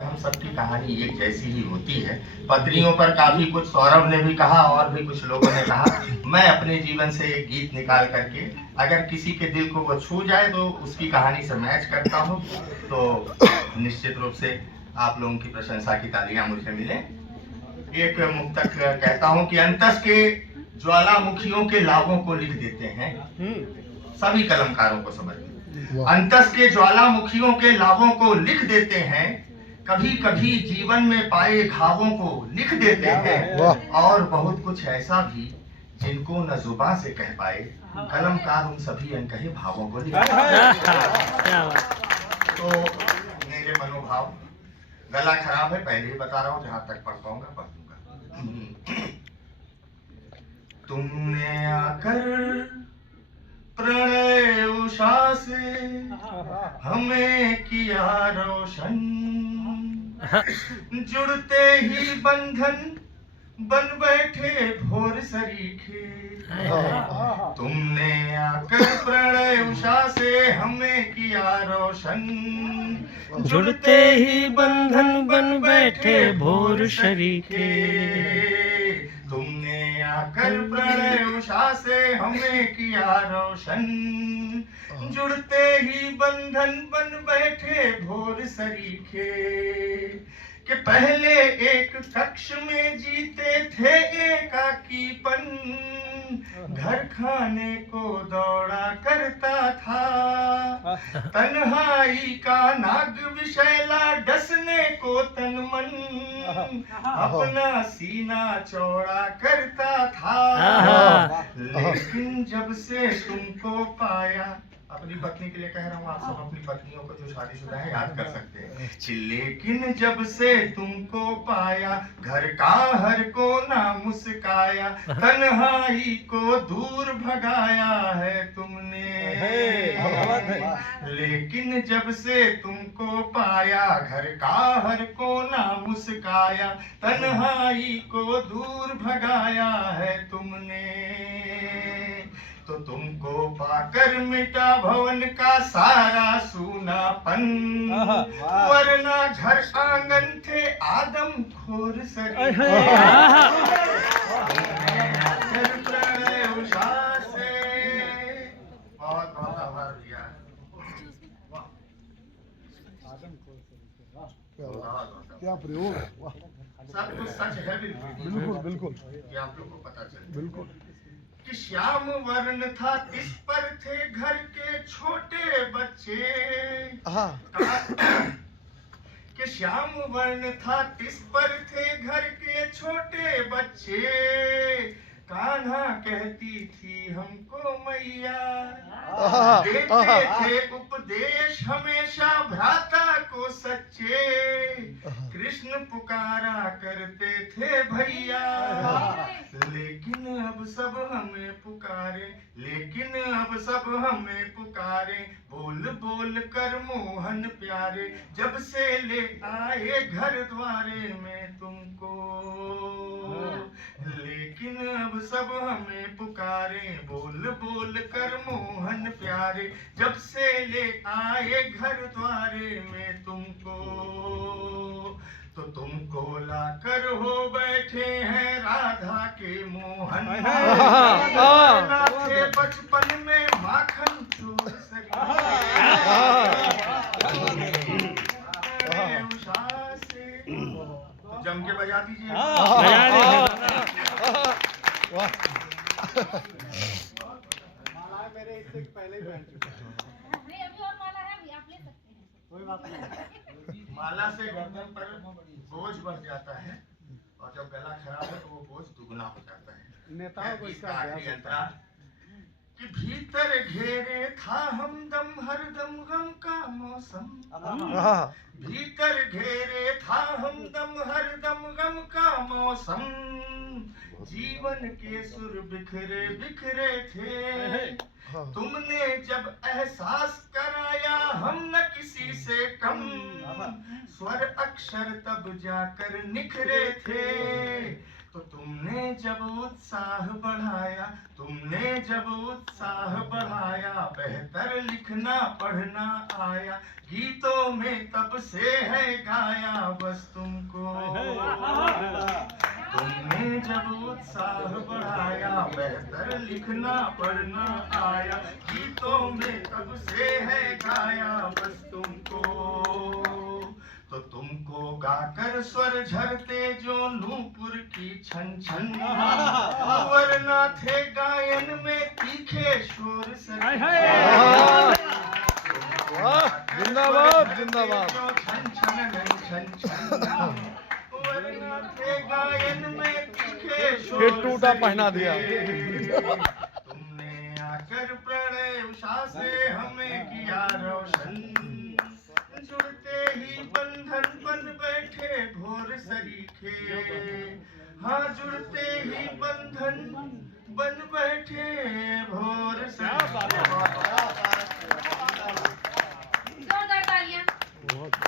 हम सबकी कहानी एक जैसी ही होती है। पत्रियों पर काफी कुछ सौरभ ने भी कहा और भी कुछ लोगों ने कहा। मैं अपने जीवन से एक गीत निकाल करके अगर किसी के दिल को वो छू जाए तो उसकी कहानी से मैच करता हूँ, तो निश्चित रूप से आप लोगों की प्रशंसा की तालियां मुझे मिले। एक मुक्तक कहता हूँ कि अंतस के ज्वालामुखियों के लाभों को लिख देते हैं, सभी कलमकारों को समझ में। अंतस के ज्वालामुखियों के लाभों को लिख देते हैं, कभी कभी जीवन में पाए घावों को लिख देते हैं, और बहुत कुछ ऐसा भी जिनको न जुबान से कह पाए, कलमकार उन सभी अनकहे भावों को लिख देते हैं। तो मेरे मनोभाव, गला खराब है पहले ही बता रहा हूँ, जहां तक पढ़ पाऊंगा पढ़ दूंगा। तुमने आकर प्रणय उषा से हमें किया रोशन, जुड़ते ही बंधन बन बैठे भोर सरीखे। तुमने आकर प्रणय उषा से हमें किया रोशन, जुड़ते ही बंधन बन बैठे भोर शरीके। तुमने आकर प्रणय उषा से हमें किया रोशन, जुड़ते ही बंधन बन बैठे भोर सरीखे। कि पहले एक कक्ष में जीते थे एकाकीपन, घर खाने को दौड़ा करता था, तन्हाई का नाग विषैला डसने को तन मन, अपना सीना चौड़ा करता था। लेकिन जब से तुमको पाया, अपनी पत्नी के लिए कह रहा हूँ, आप सब अपनी पत्नियों को जो शादीशुदा है याद कर सकते हैं। लेकिन जब से तुमको पाया, घर का हर कोना मुस्काया, तन्हाई को दूर भगाया है तुमने। लेकिन जब से तुमको पाया, घर का हर कोना मुस्काया, तन्हाई को दूर भगाया है तुमने। तो तुमको पाकर मिटा भवन का सारा सूनापन, वरना घर आंगन थे आदम खोर सरीखे। उषा से बहुत बहुत आभार भैया। क्या प्रयोग, सब कुछ सच है बिल्कुल बिल्कुल, कि आप लोगों को पता चले। बिल्कुल। कि श्याम वर्ण था, इस पर थे घर के छोटे बच्चे। कि श्याम वर्ण था, इस पर थे घर के छोटे बच्चे। कान्हा कहती थी हमको मैया, देते थे उपदेश हमेशा भ्राता को सच्चे। कृष्ण पुकारा करते थे भैया, लेकिन अब सब हमें पुकारे, लेकिन अब सब हमें पुकारे। बोल बोल कर मोहन प्यारे, जब से ले आए घर द्वारे में तुमको। लेकिन अब सब हमें पुकारे, बोल बोल कर मोहन प्यारे, जब से ले आए घर द्वारे में तुमको। तो तुमको लाकर हो बैठे हैं राधा के मोहन, थे बचपन में माखन चोर उषा से। तो जम के बजा दीजिए। मेरे इससे पहले ही पहन चुका है। नहीं, अभी और माला है, अभी आप ले सकते हैं। कोई बात नहीं। माला से गर्दन पर बोझ बढ़ जाता है, और जब गला खराब है तो वो बोझ दुगना हो जाता है। नेताओं को इसका आखिरी अंतरा कि भीतर घेरे था हमदम हरदम गम का मौसम, भीतर घेरे था हमदम हरदम गम का मौसम। जीवन के सुर बिखरे बिखरे थे, तुमने जब एहसास कराया हम न किसी से कम, स्वर अक्षर तब जाकर निखरे थे। तो तुमने जब उत्साह बढ़ाया, तुमने जब उत्साह बढ़ाया, बेहतर लिखना पढ़ना आया, गीतों में तब से है गाया बस तुमको। तुमने जब उत्साह बढ़ाया, बेहतर लिखना पढ़ना आया, गीतों में तब से है गाया बस तुमको। तो तुमको गाकर स्वर झरते जो नूपुर की छन छन, वरना थे गायन में तीखे शोर सर। जिंदाबाद जिंदाबाद। जो छन छन छन, वरना थे गायन में तीखे शोर। ये टूटा पहना दिया। तुमने आकर प्रणय उषा से हमें किया रोशन, जुड़ते ही बंधन बन बैठे भोर सरीखे। हाँ, जुड़ते ही बंधन बन बैठे भोर सरीखे।